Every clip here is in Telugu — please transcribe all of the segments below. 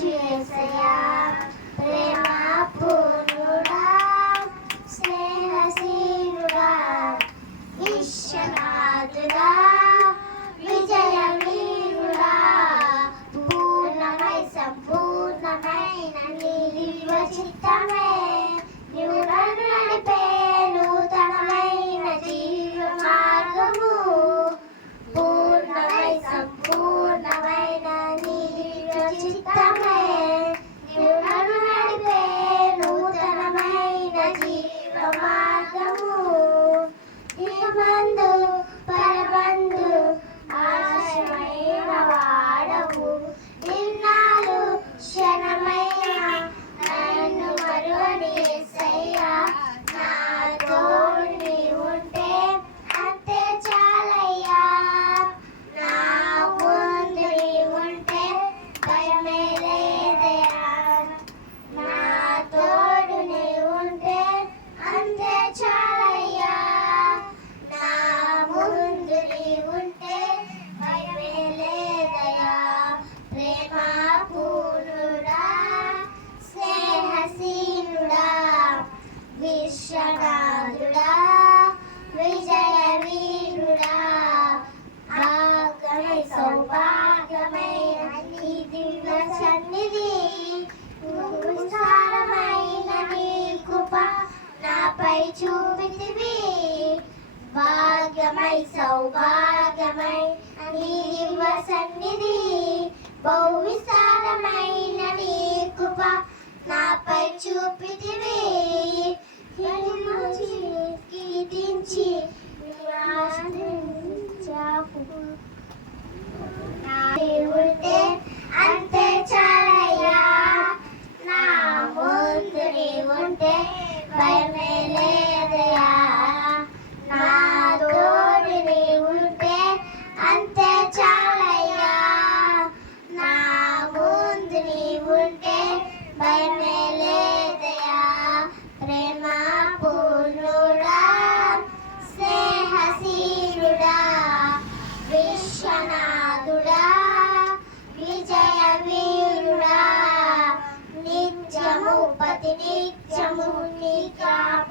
去野呀 también. చూపితివి భాగ్యమై సౌభాగ్యమై నీ సన్నిధి బహు విశాలమైన నీ కృప నాపై చూపితివి. కీర్తించి దేవుడు విశ్వనాథుడా విజయ వీరుడా నిత్యము పతి నిత్యము నీ కాప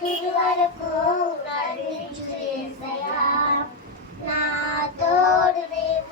చివరి వరకు నడిపించు ఏసయా నా తోడు నీవు